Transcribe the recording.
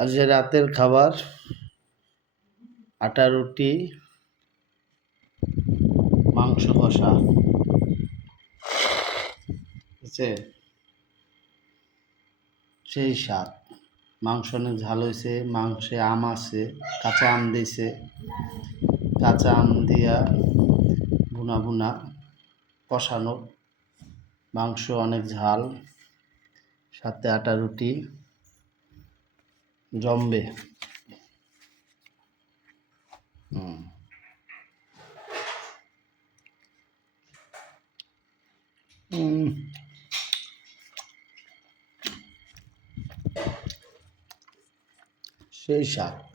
আজ রাতের খাবার আটা রুটি, মাংস কষা। বুঝছে? সেই স্বাদ। মাংস অনেক ঝাল হয়েছে, মাংসে আম আছে, কাঁচা আম দিয়েছে, কাঁচা আম দিয়া ভুনা ভুনা কষানো, মাংস অনেক ঝাল, সাথে আটা রুটি জমবে। সেই স্বাদ।